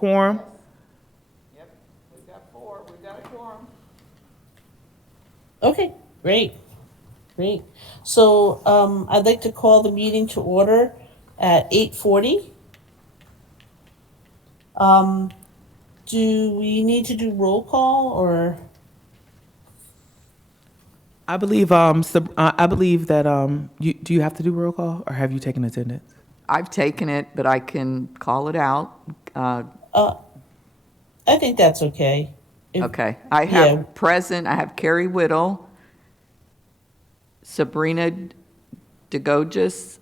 quorum? Yep, we've got 4, we've got a quorum. Okay, great. Great. So I'd like to call the meeting to order at 8:40. Do we need to do roll call or? I believe that do you have to do roll call or have you taken attendance? I've taken it, but I can call it out. I think that's okay. Okay, I Yeah. have present, I have Carrie Whittle, Sabrina DeGoges,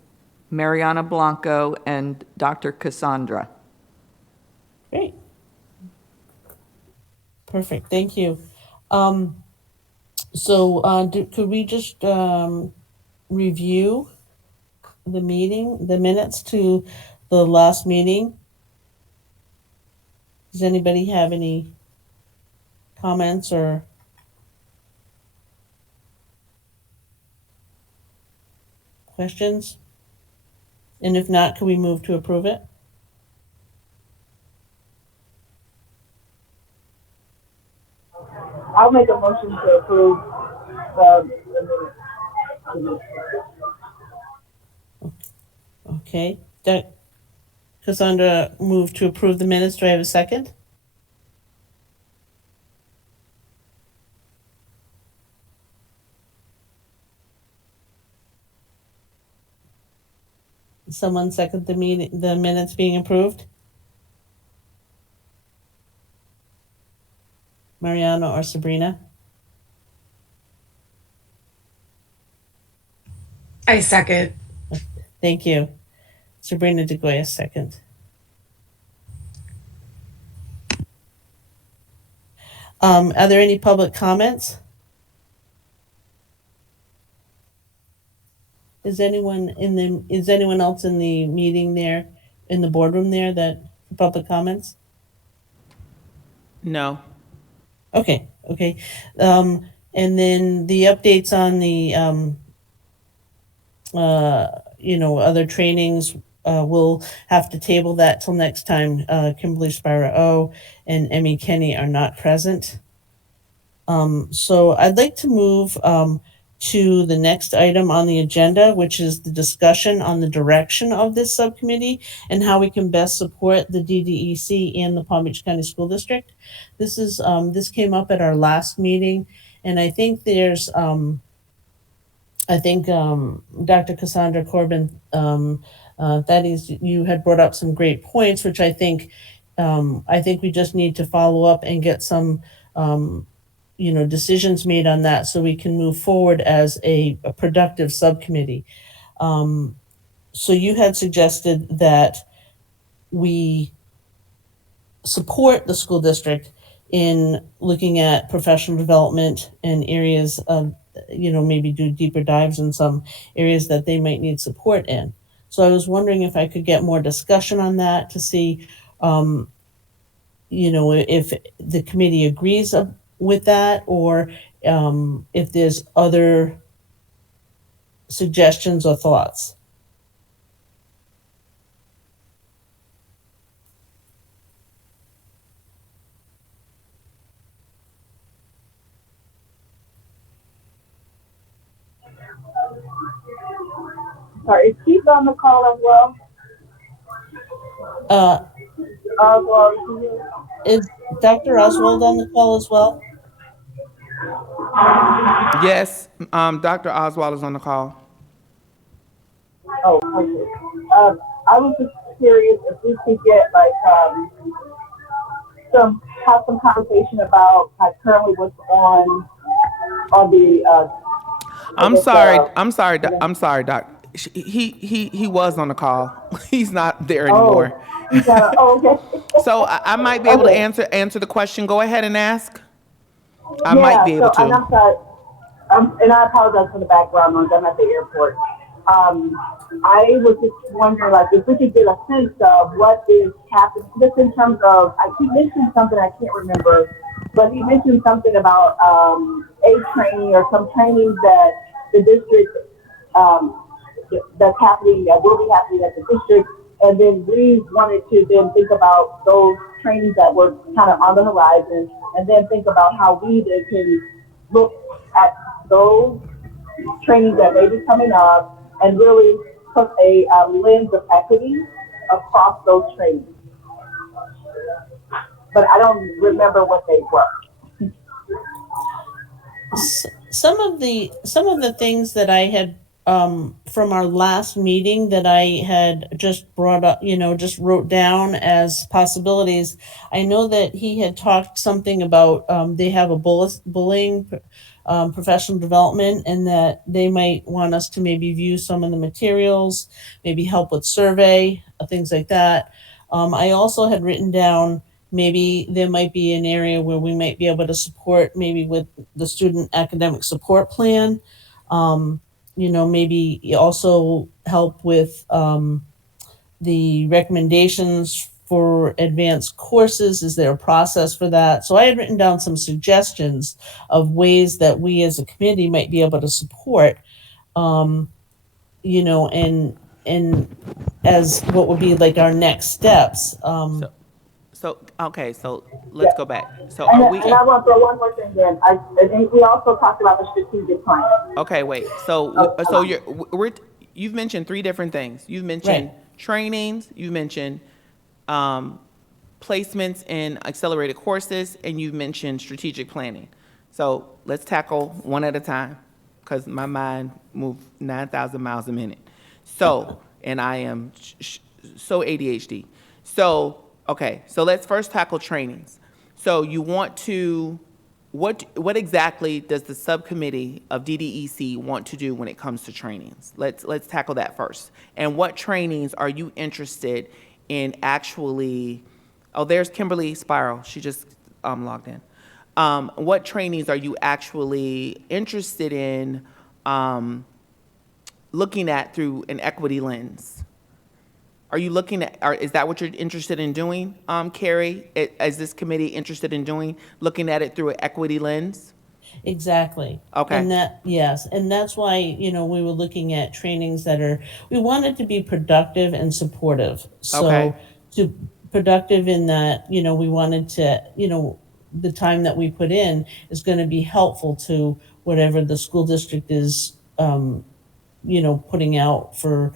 Mariana Blanco, and Dr. Cassandra. Great. Perfect, thank you. Could we just review the minutes to the last meeting? Does anybody have any comments or questions? And if not, can we move to approve it? I'll make a motion to approve the minutes. Okay. Cassandra moved to approve the minutes. Do I have a second? Someone second the minutes being approved? Mariana or Sabrina? I second. Thank you. Sabrina DeGoya, second. Are there any public comments? Is anyone else in the meeting there, in the boardroom there, that for public comments? No. Okay. And then the updates on the other trainings, we'll have to table that till next time. Kimberly Spira O and Emmy Kenny are not present. So I'd like to move to the next item on the agenda, which is the discussion on the direction of this subcommittee and how we can best support the DDEC and the Palm Beach County School District. This came up at our last meeting, and I think Dr. Cassandra Corbin, that is, you had brought up some great points, which I think we just need to follow up and get some decisions made on that so we can move forward as a productive subcommittee. So you had suggested that we support the school district in looking at professional development and areas of, maybe do deeper dives in some areas that they might need support in. So I was wondering if I could get more discussion on that to see, if the committee agrees with that, or if there's other suggestions or thoughts. Sorry, is Keith on the call as well? Is Dr. Oswald on the call as well? Yes, Dr. Oswald is on the call. Oh, okay. I was just curious if we could get have some conversation about currently what's on the. I'm sorry, Doc. He was on the call. He's not there anymore. Okay. So I might be able to answer the question. Go ahead and ask. I might be able to. And I'm sorry, and I apologize for the background noise. I'm at the airport. I was just wondering, if we could get a sense of what is happening, just in terms of, he mentioned something, I can't remember, but he mentioned something about aid training or some training that the district, that's happening, that will be happening at the district, and then we wanted to then think about those trainings that were kind of on the horizon, and then think about how we then can look at those trainings that may be coming up and really put a lens of equity across those trainings. But I don't remember what they were. Some of the things that I had from our last meeting that I had just brought up, just wrote down as possibilities. I know that he had talked something about they have a bullying professional development, and that they might want us to maybe view some of the materials, maybe help with survey, things like that. I also had written down maybe there might be an area where we might be able to support maybe with the student academic support plan. Maybe also help with the recommendations for advanced courses. Is there a process for that? So I had written down some suggestions of ways that we as a committee might be able to support, um, and as what would be like our next steps. Okay, so let's Yeah. go back. So are we? And I want to throw one more thing in. I think we also talked about the strategic plan. Okay, wait. You've mentioned three different things. You've mentioned Right. trainings. You've mentioned um, placements in accelerated courses, and you've mentioned strategic planning. So let's tackle one at a time, because my mind moves 9,000 miles a minute. So, and I am so ADHD. So, okay, so let's first tackle trainings. So you want to, what exactly does the subcommittee of DDEC want to do when it comes to trainings? Let's tackle that first. And what trainings are you interested in actually? Oh, there's Kimberly Spiral. She just logged in. What trainings are you actually interested in looking at through an equity lens? Are you looking at, is that what you're interested in doing, Carrie? Is this committee interested in doing, looking at it through an equity lens? Exactly. Okay. And yes, and that's why, we were looking at trainings we wanted to be productive and supportive. Okay. So to productive in that, we wanted to, the time that we put in is going to be helpful to whatever the school district is, putting out for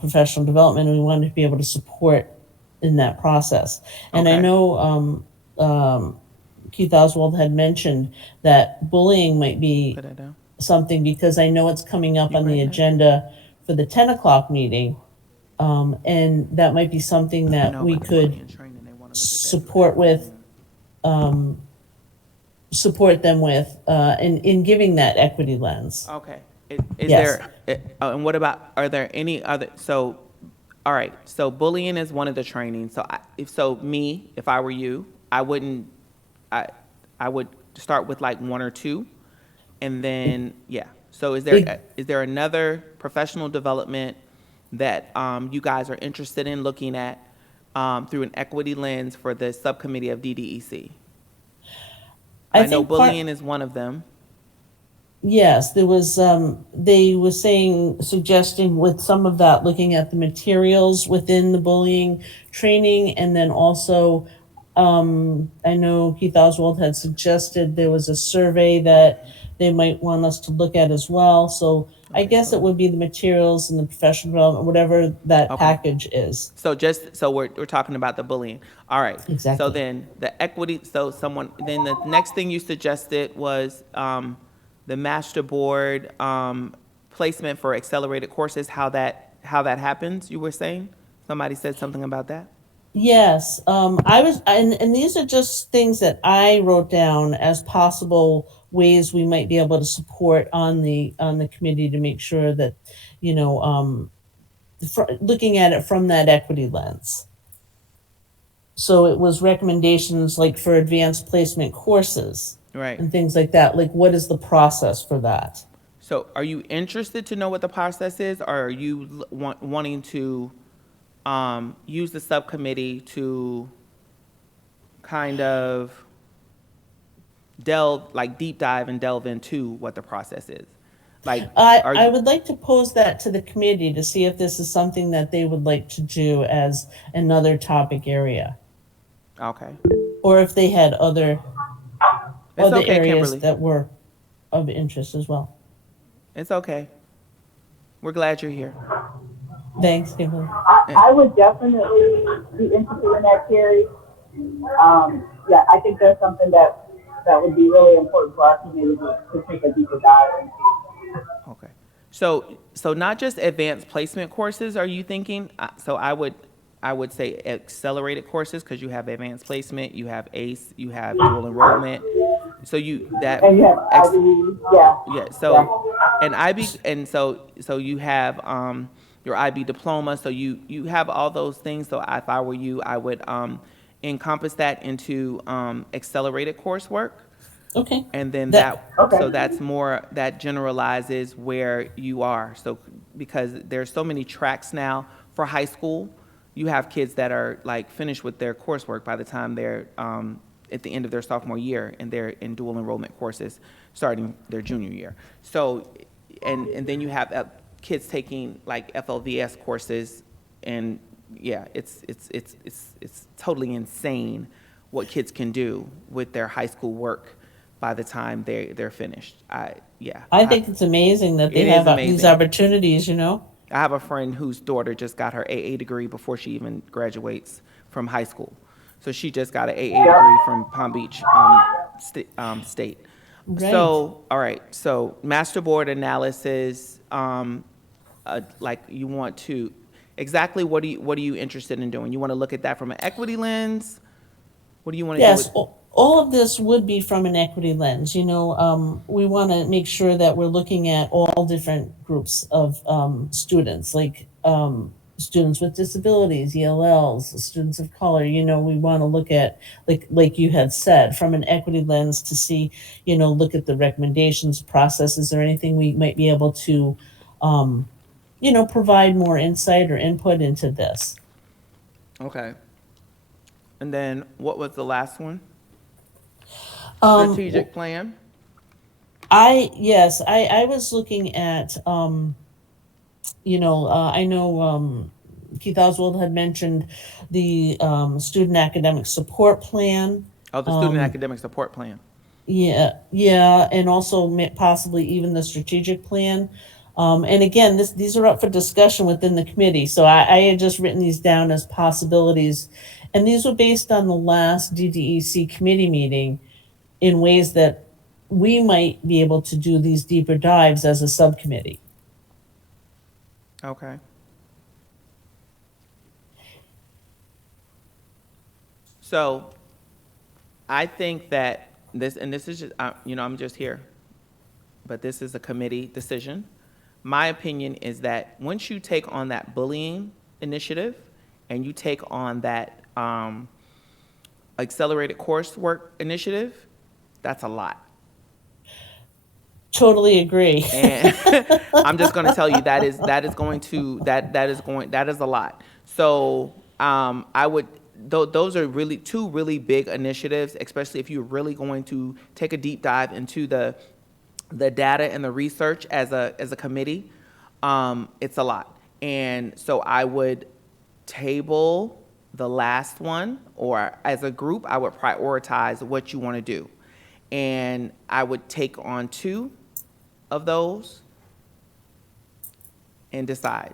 professional development. And we wanted to be able to support in that process. And I Okay. know Keith Oswald had mentioned that bullying might be Put that down. something, because I know it's coming up You on the bring that? agenda for the 10 o'clock meeting. And that might be something that No, we but the could bullying training, they want to look at that through support equity with, lens. support them with, in giving that equity lens. Okay. Is Yes. there, and what about, are there any other, so, all right, so bullying is one of the trainings. So if I were you, I wouldn't, I would start with like one or two, and then, yeah. So is there another professional development that you guys are interested in looking at through an equity lens for the subcommittee of DDEC? I know think bullying is one of them. Yes, there was, they were suggesting with some of that, looking at the materials within the bullying training. And then also, I know Keith Oswald had suggested there was a survey that they might want us to look at as well. So I Okay, guess it would be the materials and the professional development, whatever that Okay. package is. So we're talking about the bullying. All right. So Exactly. then the equity, then the next thing you suggested was the master board placement for accelerated courses, how that happens, you were saying? Somebody said something about that? Yes, and these are just things that I wrote down as possible ways we might be able to support on the committee to make sure that, looking at it from that equity lens. So it was recommendations like for advanced placement courses Right. and things like that. Like, what is the process for that? So are you interested to know what the process is, or are you wanting to use the subcommittee to kind of deep dive and delve into what the process is? Like, I would like to pose that to the committee to see if this is something that they would like to do as another topic area. Okay. or if they had It's other okay, areas Kimberly. that were of interest as well. It's okay. We're glad you're here. Thanks, Kimberly. Eh, I would definitely be interested in that, Carrie. Yeah, I think that's something that would be really important for our community to take a deeper dive into. Okay. So not just advanced placement courses, are you thinking? So I would say accelerated courses because you have advanced placement, you have ACE, you have dual enrollment. So you that And you have ex, IB, yeah, yeah. yeah. So and IB and so you have your IB diploma. So you have all those things. So if I were you, I would encompass that into accelerated coursework. Okay. And then That Okay. so that's more, that generalizes where you are. So, because there's so many tracks now for high school, you have kids that are like finished with their coursework by the time they're at the end of their sophomore year, and they're in dual enrollment courses starting their junior year. So, and then you have kids taking like FLVS courses, and yeah, it's totally insane what kids can do with their high school work by the time they're finished. I think it's amazing that they It is have these amazing. opportunities, you know? I have a friend whose daughter just got her AA degree before she even graduates from high school. So she just got an AA degree from Palm Beach State. Right. So, all right. So, master board analysis. Like you want to exactly what are you interested in doing? You want to look at that from an equity lens. What do you want to do with? Yes, all of this would be from an equity lens. You know, we want to make sure that we're looking at all different groups of students, like students with disabilities, ELLs, students of color. You know, we want to look at, like you had said, from an equity lens to see, you know, look at the recommendations process. Is there anything we might be able to, um, you know, provide more insight or input into this? Okay. And then what was the last one? Um, Strategic plan. yes, I was looking at you know, I know Keith Oswald had mentioned the student academic support plan. Oh, the student academic support plan. Yeah, yeah, and also possibly even the strategic plan. And again, these are up for discussion within the committee. So I had just written these down as possibilities, and these were based on the last DDEC committee meeting in ways that we might be able to do these deeper dives as a subcommittee. Okay. So I think that this, and this is just, I'm just here, but this is a committee decision. My opinion is that once you take on that bullying initiative and you take on that accelerated coursework initiative, that's a lot. Totally agree. And I'm just going to tell you that is a lot. So I would those are really two really big initiatives, especially if you're really going to take a deep dive into the data and the research as a committee. It's a lot, and so I would table the last one, or as a group, I would prioritize what you want to do, and I would take on two of those and decide.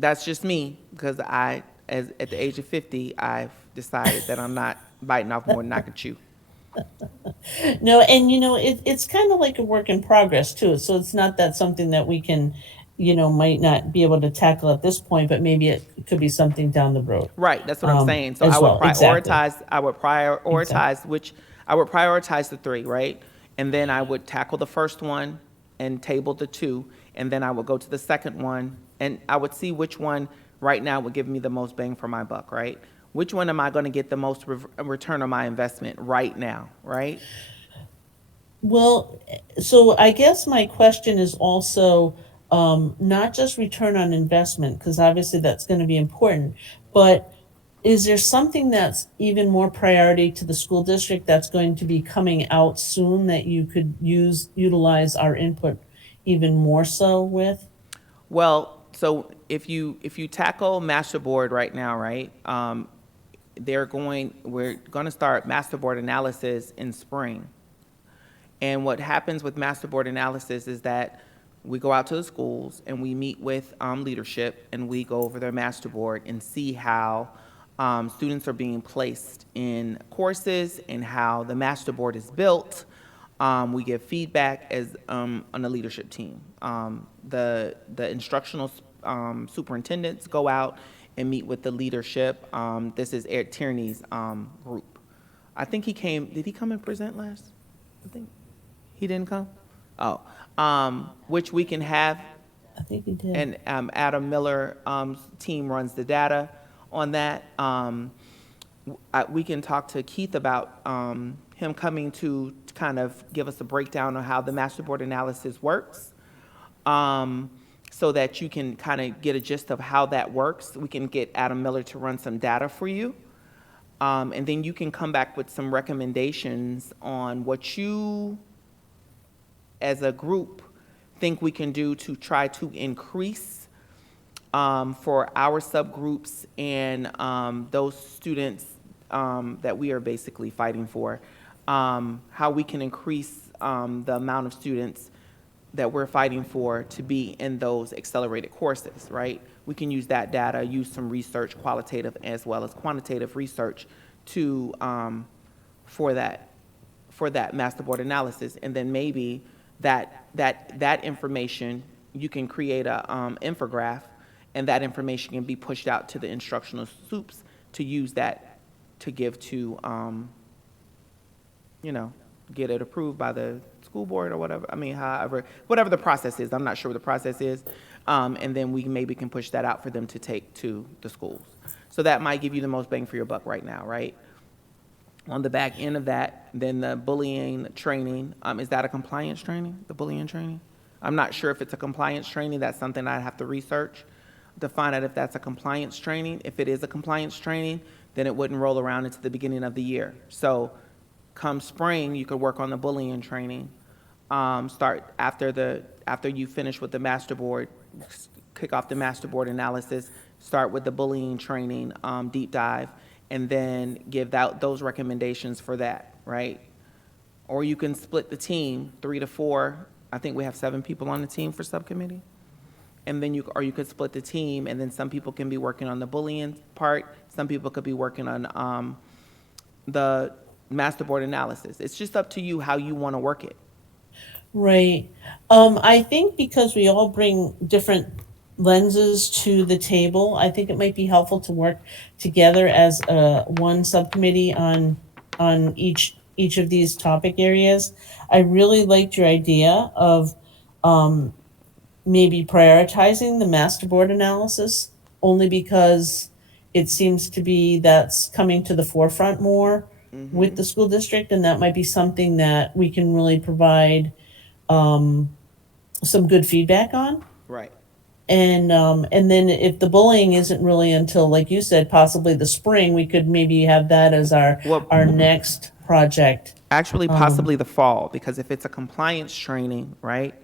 That's just me, because at the age of 50, I've decided that I'm not biting off more than I can chew. No, and you know, it's kind of like a work in progress too. So it's not that something that we can, you know, might not be able to tackle at this point, but maybe it could be something down the road. Right, that's what I'm saying. So As well. Exactly. I would prioritize Exactly. I would prioritize the three, right? And then I would tackle the first one and table the two, and then I would go to the second one, and I would see which one right now would give me the most bang for my buck, right? Which one am I going to get the most return on my investment right now, right? Well, so I guess my question is also not just return on investment, because obviously that's going to be important, but is there something that's even more priority to the school district that's going to be coming out soon that you could utilize our input even more so with? Well, so if you tackle master board right now, right? we're going to start master board analysis in spring. And what happens with master board analysis is that we go out to the schools and we meet with leadership and we go over their master board and see how students are being placed in courses and how the master board is built. We give feedback as on the leadership team. The instructional superintendents go out and meet with the leadership. This is Eric Tierney's group. I think he came. Did he come and present last? I think he didn't come. Oh, which we can have. I think he did. And Adam Miller team runs the data on that. We can talk to Keith about him coming to kind of give us a breakdown on how the master board analysis works, so that you can kind of get a gist of how that works. We can get Adam Miller to run some data for you, and then you can come back with some recommendations on what you, as a group, think we can do to try to increase for our subgroups and those students that we are basically fighting for, how we can increase the amount of students that we're fighting for to be in those accelerated courses, right? We can use that data, use some research, qualitative as well as quantitative research to for that master board analysis, and then maybe that information, you can create a infograph, and that information can be pushed out to the instructional soups to use that to give to, get it approved by the school board or whatever. I mean, whatever the process is. I'm not sure what the process is. And then we maybe can push that out for them to take to the schools. So that might give you the most bang for your buck right now, right? On the back end of that, then the bullying training, is that a compliance training, the bullying training? I'm not sure if it's a compliance training. That's something I'd have to research to find out if that's a compliance training. If it is a compliance training, then it wouldn't roll around into the beginning of the year. So come spring, you could work on the bullying training. Start after you finish with the master board, kick off the master board analysis, start with the bullying training, deep dive, and then give out those recommendations for that, right? Or you can split the team, 3 to 4. I think we have 7 people on the team for subcommittee. And then you could split the team, and then some people can be working on the bullying part. Some people could be working on the master board analysis. It's just up to you how you want to work it. Right. I think because we all bring different lenses to the table, I think it might be helpful to work together as one subcommittee on each of these topic areas. I really liked your idea of maybe prioritizing the master board analysis, only because it seems to be that's coming to the forefront more with the school district, and that might be something that we can really provide some good feedback on. Right. And then if the bullying isn't really until, like you said, possibly the spring, we could maybe have that as our next project. Actually, possibly the fall, because if it's a compliance training, right,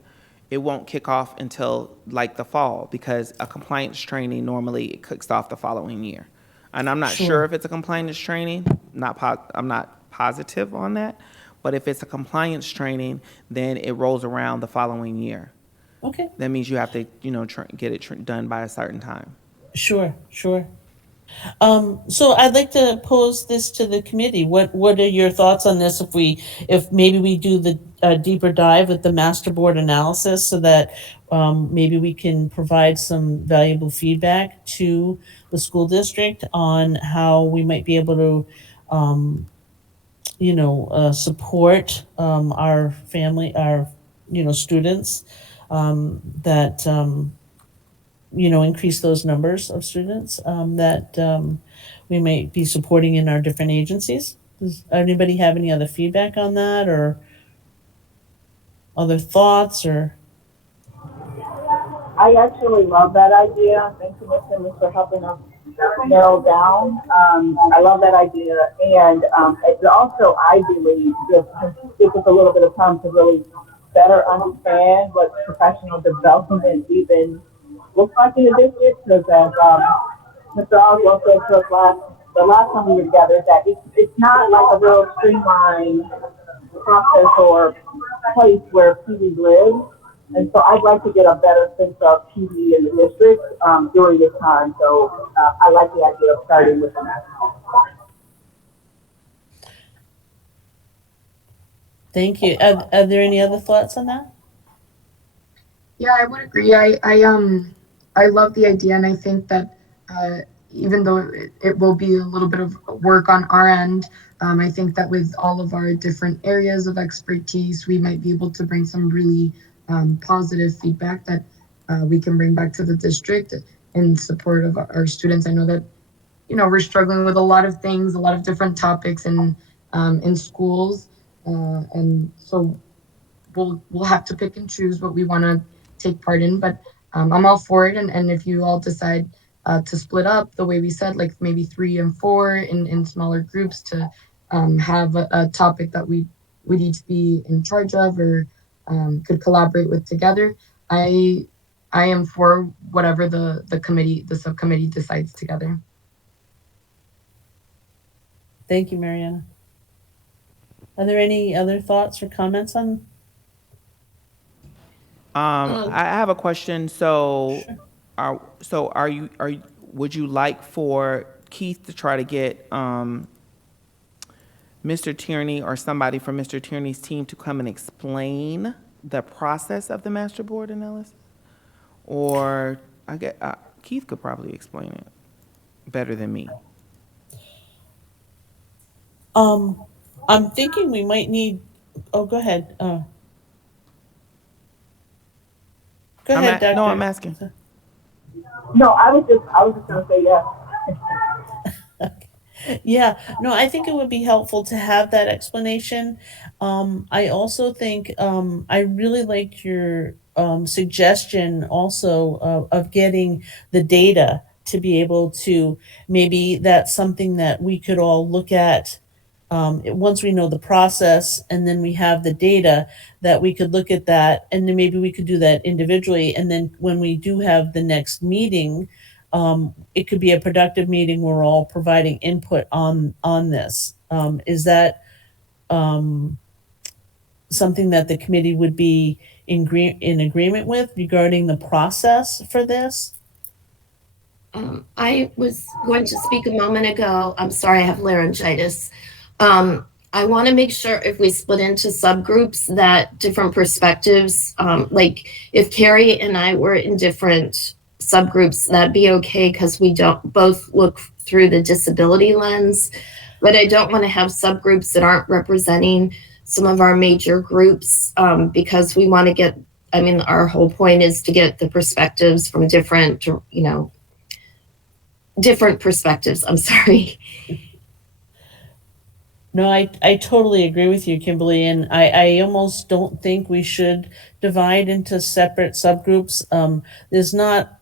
it won't kick off until like the fall, because a compliance training normally it kicks off the following year. And I'm not sure if it's a compliance training. I'm not positive on that. But if it's a compliance training, then it rolls around the following year. Okay. That means you have to, get it done by a certain time. Sure. So I'd like to pose this to the committee. What are your thoughts on this? If maybe we do the deeper dive with the master board analysis, so that maybe we can provide some valuable feedback to the school district on how we might be able to, support our family, our students, that increase those numbers of students that we might be supporting in our different agencies. Does anybody have any other feedback on that, or other thoughts, or? I actually love that idea. Thank you, Mr. Miss, for helping us narrow down. I love that idea. And it also, I believe, gives us a little bit of time to really better understand what professional development even looks like in the district. Because as Mr. Oswald said to us the last time we were together, is that it's not like a real streamlined process or place where PD lives. And so I'd like to get a better sense of PD in the district during this time. So I like the idea of starting with that. Thank you. Are there any other thoughts on that? Yeah, I would agree. I love the idea, and I think that even though it will be a little bit of work on our end, I think that with all of our different areas of expertise, we might be able to bring some really positive feedback that we can bring back to the district in support of our students. I know that we're struggling with a lot of things, a lot of different topics in schools, and so we'll have to pick and choose what we want to take part in. But I'm all for it, and if you all decide to split up the way we said, like maybe 3 and 4 in smaller groups to have a topic that we need to be in charge of or could collaborate with together, I am for whatever the subcommittee decides together. Thank you, Mariana. Are there any other thoughts or comments on? I have a question. So, Sure. would you like for Keith to try to get Mr. Tierney or somebody from Mr. Tierney's team to come and explain the process of the master board analysis? Or I get Keith could probably explain it better than me. I'm thinking we might need. Oh, go ahead. Go ahead, Doctor. No, I'm asking. No, I was just going to say yes. Yeah, no, I think it would be helpful to have that explanation. I also think I really liked your suggestion also of getting the data to be able to, maybe that's something that we could all look at once we know the process and then we have the data, that we could look at that, and then maybe we could do that individually. And then when we do have the next meeting, it could be a productive meeting. We're all providing input on this. Is that something that the committee would be in agreement with regarding the process for this? I was going to speak a moment ago. I'm sorry, I have laryngitis. I want to make sure if we split into subgroups that different perspectives, like if Carrie and I were in different subgroups, that'd be okay because we don't both look through the disability lens. But I don't want to have subgroups that aren't representing some of our major groups because we want to get, our whole point is to get the perspectives from different perspectives. I'm sorry. No, I totally agree with you, Kimberly, and I almost don't think we should divide into separate subgroups. There's not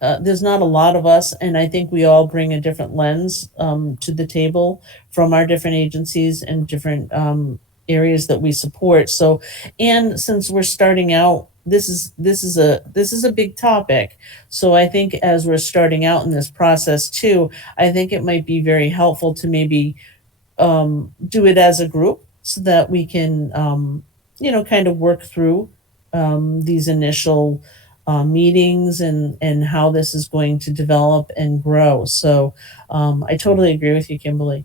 a lot of us, and I think we all bring a different lens to the table from our different agencies and different areas that we support. So, and since we're starting out, this is a big topic. So I think as we're starting out in this process too, I think it might be very helpful to maybe do it as a group so that we can, kind of work through these initial meetings and how this is going to develop and grow. So I totally agree with you, Kimberly.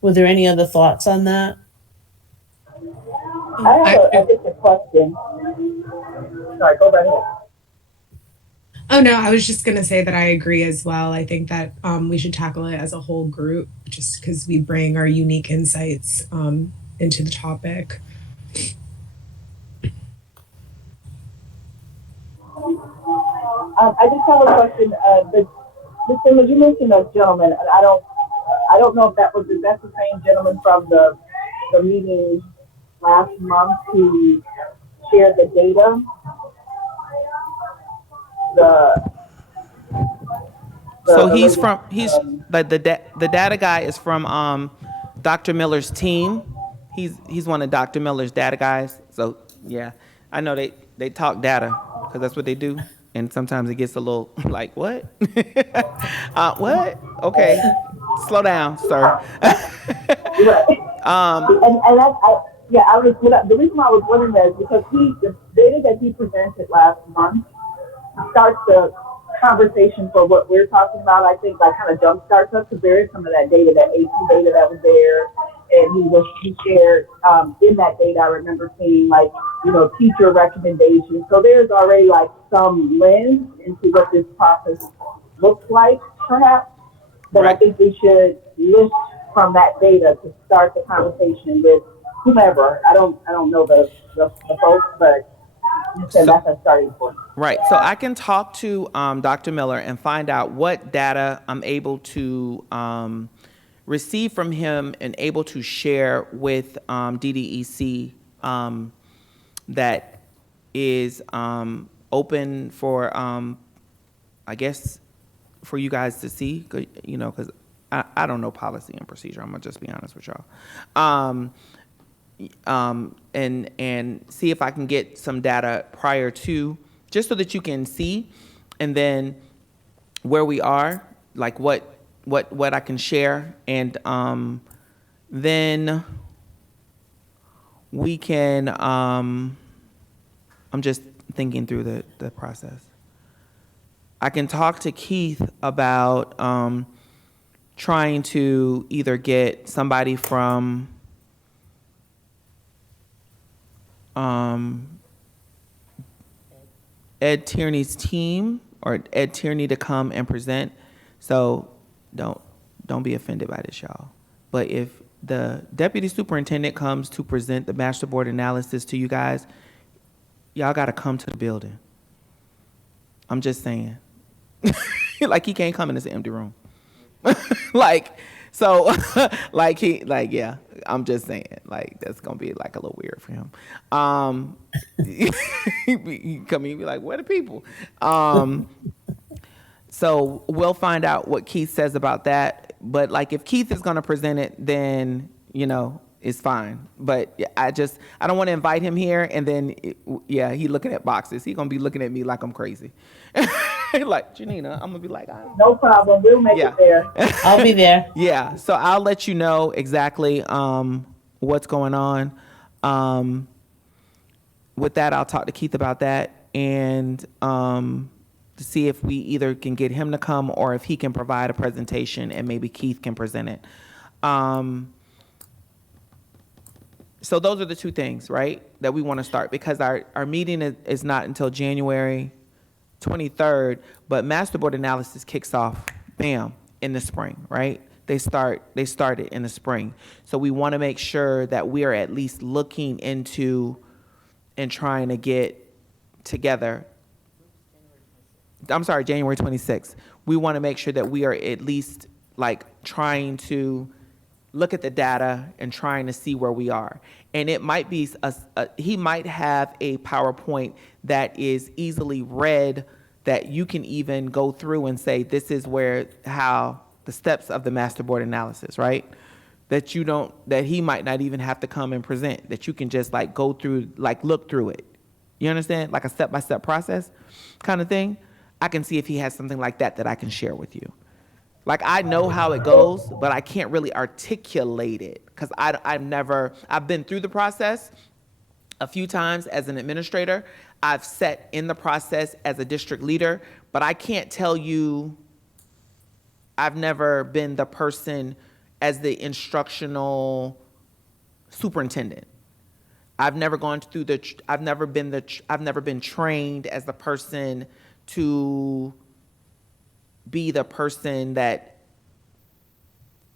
Were there any other thoughts on that? I have just a question. Sorry, go right ahead. Oh, no, I was just going to say that I agree as well. I think that we should tackle it as a whole group just because we bring our unique insights into the topic. I just have a question. Mr. You mentioned a gentleman, and I don't know if that's the same gentleman from the meeting last month who shared the data. So he's like the data guy is from Dr. Miller's team. He's one of Dr. Miller's data guys. So yeah, I know they talk data because that's what they do. And sometimes it gets a little like, what? What? Okay, slow down, sir. Right. And that's, yeah, the reason why I was wondering that is because the data that he presented last month starts the conversation for what we're talking about. I think that kind of jumpstarts us because there is some of that data, that AP data that was there, and he shared in that data. I remember seeing like teacher recommendations. So there's already like some lens into what this process looks like, perhaps. But I Right. think we should list from that data to start the conversation with whomever. I don't know the folks, but you said So that's a starting point. right. So I can talk to Dr. Miller and find out what data I'm able to receive from him and able to share with DDEC that is open for, I guess, for you guys to see, because I don't know policy and procedure. I'm gonna just be honest with y'all. And see if I can get some data prior to, just so that you can see, and then where we are, like what I can share, and then we can. I'm just thinking through the process. I can talk to Keith about trying to either get somebody from Ed Tierney's team or Ed Tierney to come and present. So don't be offended by this, y'all. But if the deputy superintendent comes to present the master board analysis to you guys, y'all got to come to the building. I'm just saying. Like, he can't come in this empty room. Like, so, yeah, I'm just saying, like, that's gonna be like a little weird for him. He come in and be like, where the people? So we'll find out what Keith says about that. But like, if Keith is gonna present it, then, it's fine. But I don't want to invite him here, and then, he looking at boxes. He gonna be looking at me like I'm crazy. Like, Janina, I'm gonna be like, No problem. We'll make it there. I'll be there. Yeah, so I'll let you know exactly what's going on. With that, I'll talk to Keith about that, and to see if we either can get him to come or if he can provide a presentation and maybe Keith can present it. So those are the two things, right, that we want to start, because our meeting is not until January 23rd, but master board analysis kicks off, bam, in the spring, right? They started in the spring. So we want to make sure that we are at least looking into and trying to get together. I'm sorry, January 26th. We want to make sure that we are at least like trying to look at the data and trying to see where we are. And it might be, he might have a PowerPoint that is easily read, that you can even go through and say, this is how the steps of the master board analysis, right? That he might not even have to come and present, that you can just like go through, like look through it. You understand? Like a step-by-step process kind of thing. I can see if he has something like that I can share with you. Like, I know how it goes, but I can't really articulate it because I've been through the process a few times as an administrator. I've sat in the process as a district leader, but I can't tell you, I've never been the person as the instructional superintendent. I've never gone through I've never been trained as the person to be the person that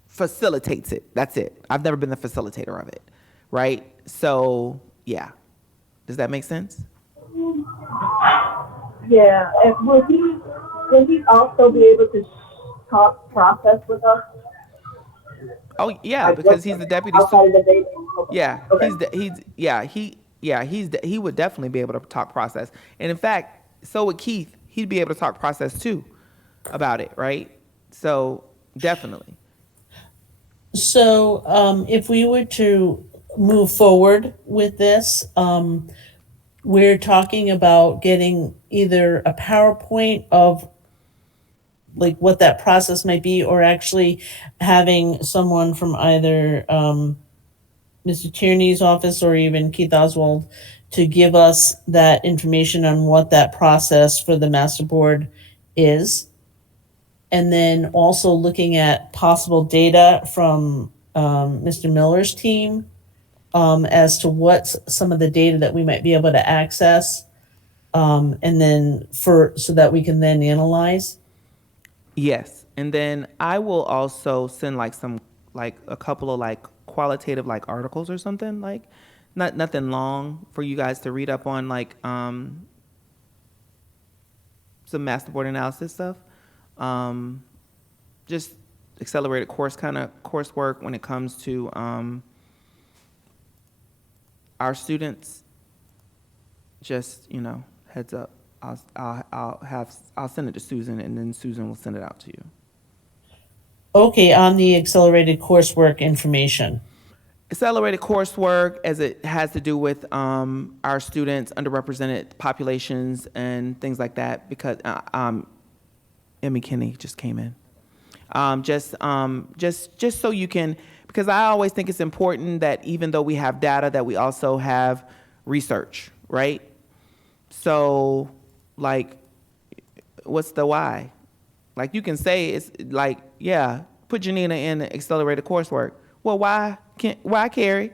facilitates it. That's it. I've never been the facilitator of it, right? So, yeah. Does that make sense? Yeah, and will he also be able to talk process with us? Oh, yeah, Like, because he's the deputy. outside of the data? Okay. Yeah, Okay. he would definitely be able to talk process. And in fact, so would Keith. He'd be able to talk process too about it, right? So definitely. So if we were to move forward with this, we're talking about getting either a PowerPoint of like what that process might be, or actually having someone from either Mr. Tierney's office or even Keith Oswald to give us that information on what that process for the master board is. And then also looking at possible data from Mr. Miller's team as to what's some of the data that we might be able to access, and then so that we can then analyze. Yes, and then I will also send like some, like a couple of like qualitative like articles or something, like nothing long for you guys to read up on, like some masterboard analysis stuff. Um, just accelerated course kind of coursework when it comes to our students. Just, you know, heads up. I'll send it to Susan, and then Susan will send it out to you. Okay, on the accelerated coursework information. Accelerated coursework as it has to do with our students, underrepresented populations, and things like that. Because Emmy Kinney just came in. Just so you can, because I always think it's important that even though we have data, that we also have research, right? So, like, what's the why? Like, you can say it's like, yeah, put Janina in accelerated coursework. Well, why Carrie?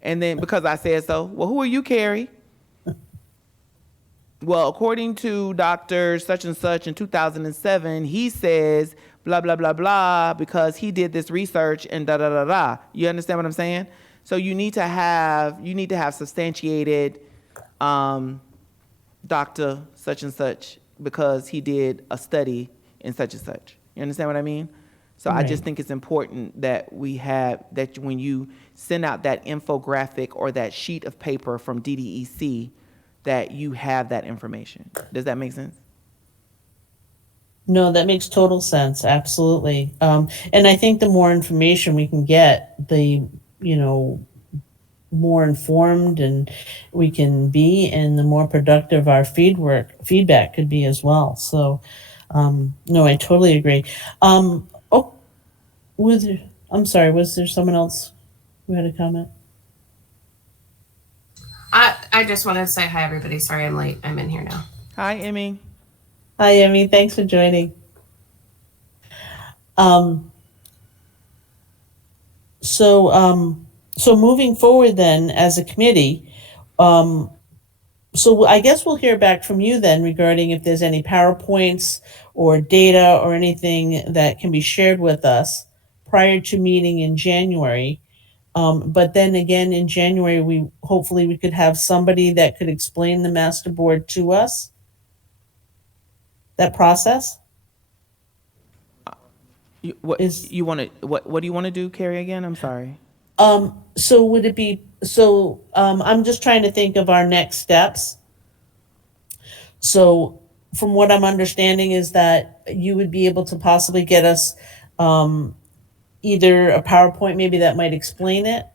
And then because I said so. Well, who are you, Carrie? Well, according to Dr. Such and Such in 2007, he says blah blah blah blah because he did this research and da da da da. You understand what I'm saying? So you need to have substantiated Dr. Such and Such because he did a study in such and such. You understand what I mean? So I just Right. think it's important that we have that when you send out that infographic or that sheet of paper from DDEC, that you have that information. Does that make sense? No, that makes total sense. Absolutely. And I think the more information we can get, the, you know, more informed and we can be, and the more productive our feedback could be as well. So, no, I totally agree. Oh, I'm sorry, was there someone else who had a comment? I just wanted to say hi, everybody. Sorry I'm late. I'm in here now. Hi, Emmy. Hi, Emmy. Thanks for joining. Um, so moving forward then as a committee, so I guess we'll hear back from you then regarding if there's any PowerPoints or data or anything that can be shared with us prior to meeting in January. But then again, in January, we could have somebody that could explain the master board to us, that process. What Is you want to? What do you want to do, Carrie? Again, I'm sorry. So would it be, so I'm just trying to think of our next steps. So from what I'm understanding is that you would be able to possibly get us either a PowerPoint maybe that might explain it,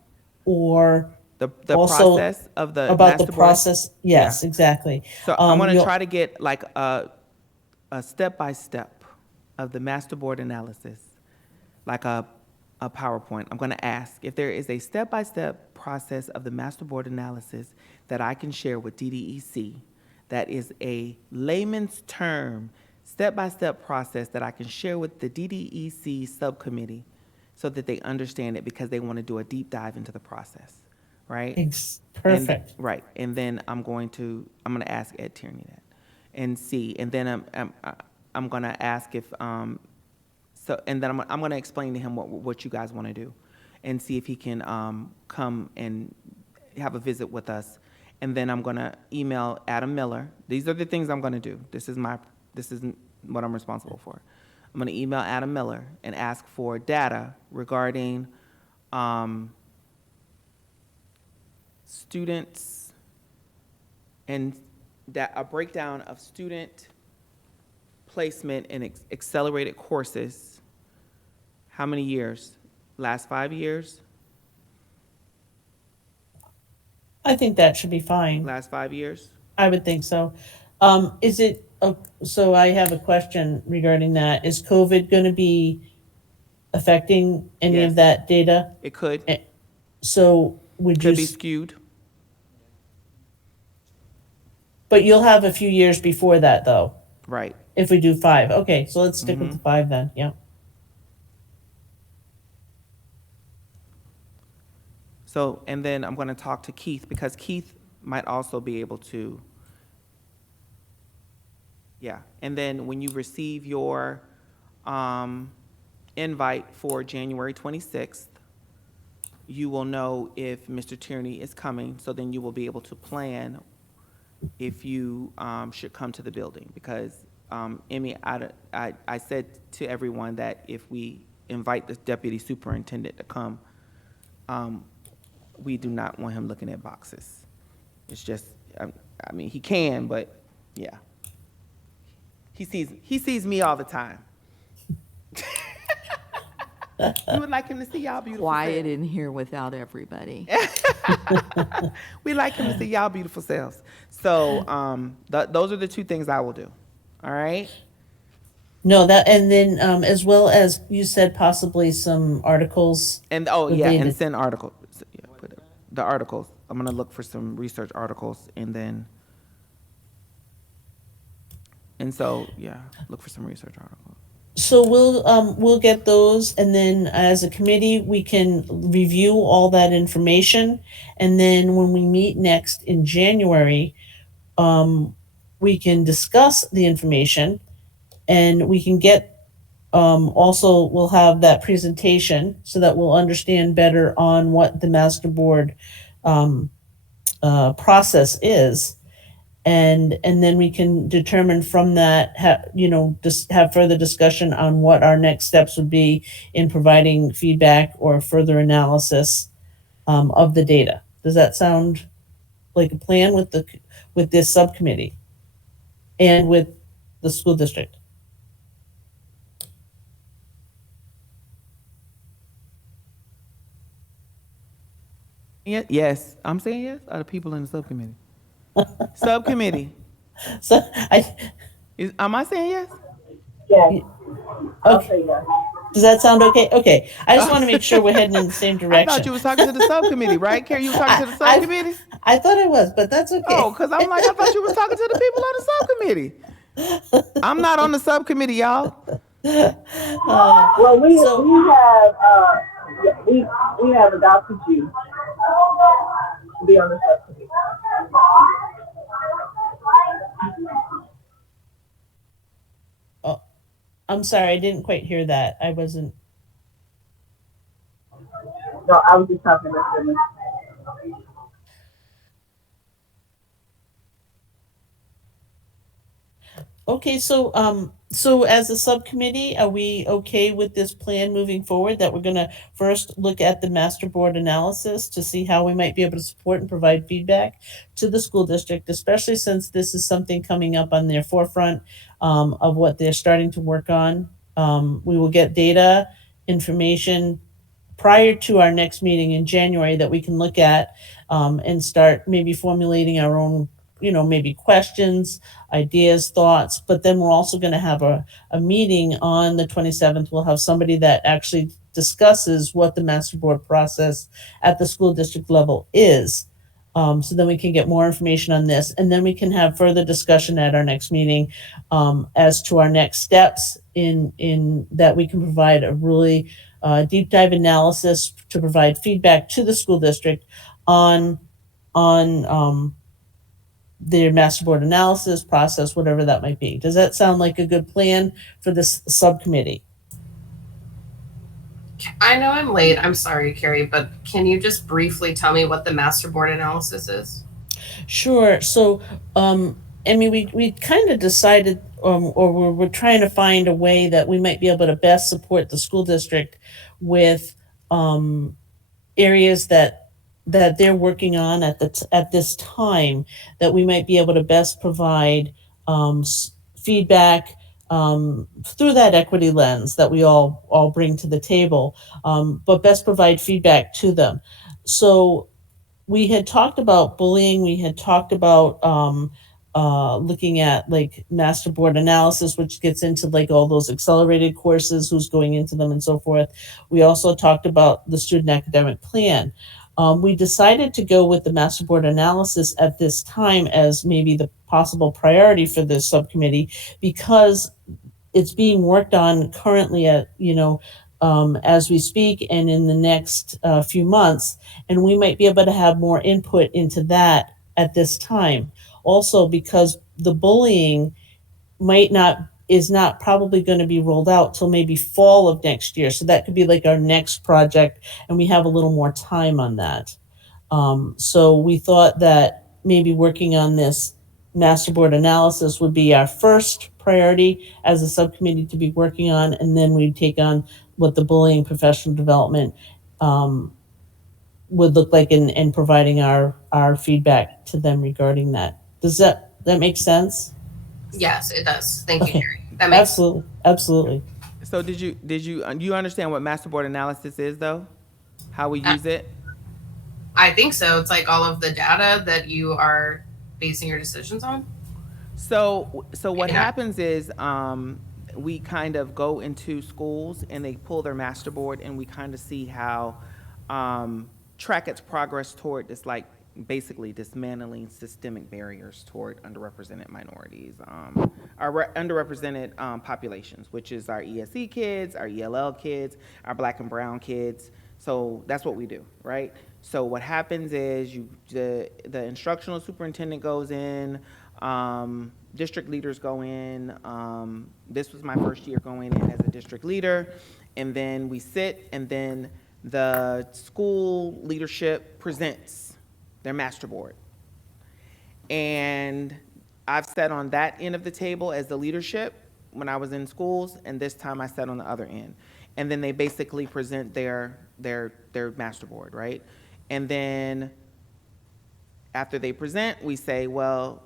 or The also process of the about the master board. process. Yeah. Yes, exactly. So I'm going to You'll, try to get like a step by step of the master board analysis, like a PowerPoint. I'm going to ask if there is a step by step process of the master board analysis that I can share with DDEC. That is a layman's term, step by step process that I can share with the DDEC subcommittee so that they understand it because they want to do a deep dive into the process, right? perfect. Right, and then I'm going to ask Ed Tierney that, and see, and then I'm going to ask if and then I'm going to explain to him what you guys want to do, and see if he can come and have a visit with us, and then I'm going to email Adam Miller. These are the things I'm going to do. This is what I'm responsible for. I'm going to email Adam Miller and ask for data regarding students and a breakdown of student placement in accelerated courses. How many years? Last 5 years? I think that should be fine. Last 5 years? I would think so. Is it, so I have a question regarding that. Is COVID going to be affecting any Yes. of that data? It could. So would you, Could be skewed. but you'll have a few years before that though, Right. if we do 5. Okay, so let's stick with the 5 then, yeah. So, and then I'm going to talk to Keith because Keith might also be able to. Yeah. And then when you receive your invite for January 26th, you will know if Mr. Tierney is coming. So then you will be able to plan if you should come to the building. Because, Emmy, I said to everyone that if we invite the deputy superintendent to come, we do not want him looking at boxes. It's just, I mean, he can, but yeah. He sees me all the time. We would like him to see y'all beautiful Quiet selves. in here without everybody. We like him to see y'all beautiful selves. So those are the 2 things I will do. All right? No, that, and then as well as you said, possibly some articles. And yeah, related. and send articles. Yeah, put the articles. I'm gonna look for some research articles and then. And so, yeah, look for some research articles. So we'll get those, and then as a committee, we can review all that information, and then when we meet next in January, we can discuss the information, and we can get also we'll have that presentation so that we'll understand better on what the master board process is. And then we can determine from that, just have further discussion on what our next steps would be in providing feedback or further analysis of the data. Does that sound like a plan with this subcommittee and with the school district? Yeah, yes, I'm saying yes. Are the people in the subcommittee? Subcommittee. So Am I saying yes? Yes, I'll okay. say yes. Does that sound okay? Okay. I just want to make sure we're heading in the same I direction. thought you was talking to the subcommittee, right? Carrie, you was talking to the subcommittee? I thought I was, but that's okay. Oh, because I'm like, I thought you was talking to the people on the subcommittee. I'm not on the subcommittee, y'all. Well, we have we have adopted you to be on the subcommittee. Oh, I'm sorry, I didn't quite hear that. I wasn't. No, I was just talking to them. Okay, so as a subcommittee, are we okay with this plan moving forward, that we're gonna first look at the master board analysis to see how we might be able to support and provide feedback to the school district, especially since this is something coming up on their forefront of what they're starting to work on. We will get data, information prior to our next meeting in January that we can look at and start maybe formulating our own, maybe questions, ideas, thoughts. But then we're also going to have a meeting on the 27th. We'll have somebody that actually discusses what the master board process at the school district level is. So then we can get more information on this, and then we can have further discussion at our next meeting as to our next steps in that we can provide a really deep dive analysis to provide feedback to the school district on their master board analysis process, whatever that might be. Does that sound like a good plan for this subcommittee? I know I'm late. I'm sorry, Carrie, but can you just briefly tell me what the master board analysis is? Sure. So, we kind of decided, or we're trying to find a way that we might be able to best support the school district with areas that they're working on at this time, that we might be able to best provide feedback through that equity lens that we all bring to the table, but best provide feedback to them. So we had talked about bullying. We had talked about looking at like master board analysis, which gets into like all those accelerated courses, who's going into them, and so forth. We also talked about the student academic plan. We decided to go with the master board analysis at this time as maybe the possible priority for this subcommittee, because it's being worked on currently at, as we speak and in the next few months. And we might be able to have more input into that at this time. Also, because the bullying is not probably going to be rolled out till maybe fall of next year. So that could be like our next project, and we have a little more time on that. So we thought that maybe working on this master board analysis would be our first priority as a subcommittee to be working on, and then we'd take on what the bullying professional development would look like, and providing our feedback to them regarding that. Does that make sense? Yes, it does. Thank you, Okay. Carrie. That makes Absolutely. So do you understand what master board analysis is though? How we use it? I think so. It's like all of the data that you are basing your decisions on. So what Yeah. happens is we kind of go into schools and they pull their master board, and we kind of see how track its progress toward this, like basically dismantling systemic barriers toward underrepresented minorities, our underrepresented populations, which is our ESE kids, our ELL kids, our Black and brown kids. So that's what we do, right? So what happens is the instructional superintendent goes in, district leaders go in. This was my first year going in as a district leader, and then we sit, and then the school leadership presents their master board. And I've sat on that end of the table as the leadership when I was in schools, and this time I sat on the other end. And then they basically present their master board, right? And then after they present, we say, well,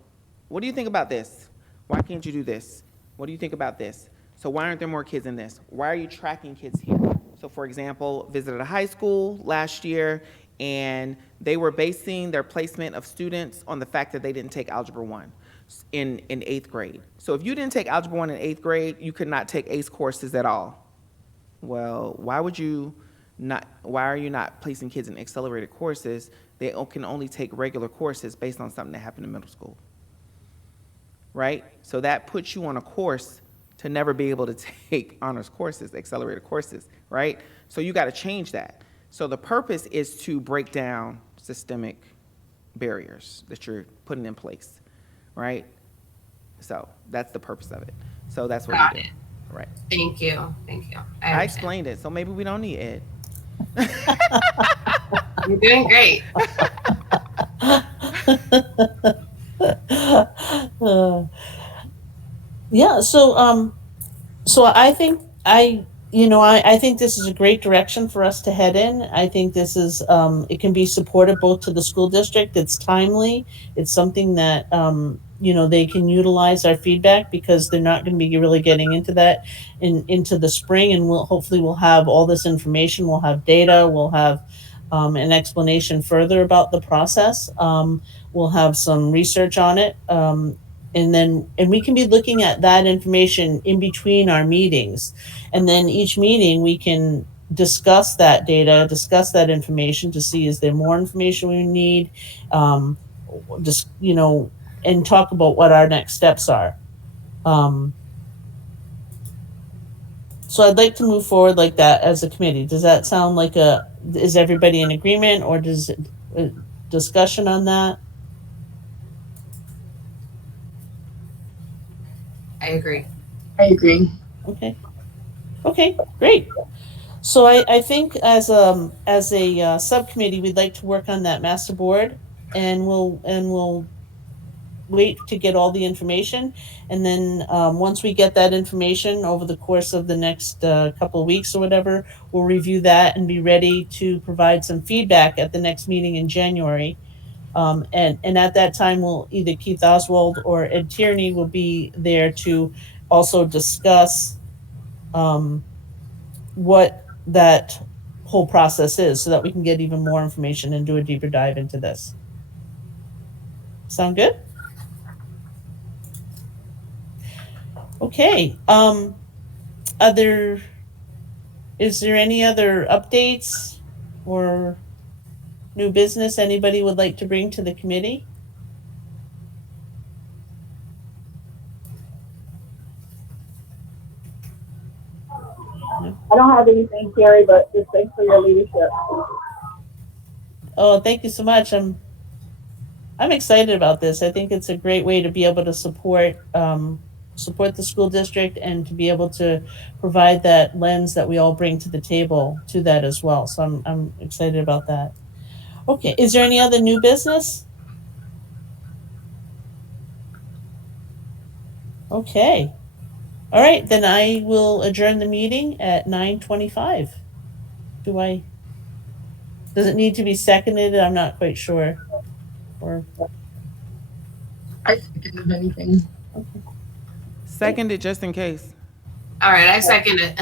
what do you think about this? Why can't you do this? What do you think about this? So why aren't there more kids in this? Why are you tracking kids here? So for example, visited a high school last year, and they were basing their placement of students on the fact that they didn't take Algebra 1 in 8th grade. So if you didn't take Algebra 1 in 8th grade, you could not take ACE courses at all. Well, why are you not placing kids in accelerated courses? They can only take regular courses based on something that happened in middle school, right? So that puts you on a course to never be able to take honors courses, accelerated courses, right? So you got to change that. So the purpose is to break down systemic barriers that you're putting in place, right? So that's the purpose of it. So that's what we do, right? Thank you. Thank you. I explained it, so maybe we don't need Ed. You're doing great. Yeah. So I think I think this is a great direction for us to head in. I think this is it can be supportive both to the school district. It's timely. It's something that they can utilize our feedback, because they're not going to be really getting into that into the spring, and we'll have all this information. We'll have data. We'll have an explanation further about the process. We'll have some research on it. And we can be looking at that information in between our meetings. And then each meeting we can discuss that data, discuss that information to see, is there more information we need? And talk about what our next steps are. So I'd like to move forward like that as a committee. Does that sound like is everybody in agreement, or does discussion on that? I agree. I agree. Okay, great. So I think as a subcommittee, we'd like to work on that master board, and we'll wait to get all the information, and then once we get that information over the course of the next couple of weeks or whatever, we'll review that and be ready to provide some feedback at the next meeting in January. And at that time, either Keith Oswald or Ed Tierney will be there to also discuss what that whole process is so that we can get even more information and do a deeper dive into this. Sound good? Okay. Is there any other updates or new business anybody would like to bring to the committee? I don't have anything, Carrie, but just thanks for your leadership. Oh, thank you so much. I'm excited about this. I think it's a great way to be able to support the school district and to be able to provide that lens that we all bring to the table to that as well. So I'm excited about that. Okay, is there any other new business? Okay. All right, then I will adjourn the meeting at 9:25. Does it need to be seconded? I'm not quite sure. Or I second if anything. Seconded just in case. All right, I second it.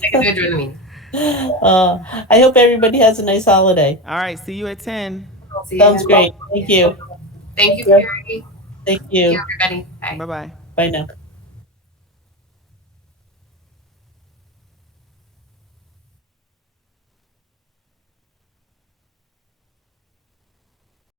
Second to adjourn the meeting. I hope everybody has a nice holiday. All right, see you at 10. See you. Sounds great. Thank you. Thank you, Carrie. Thank Thank you. you, everybody. Bye. Bye-bye. Bye now.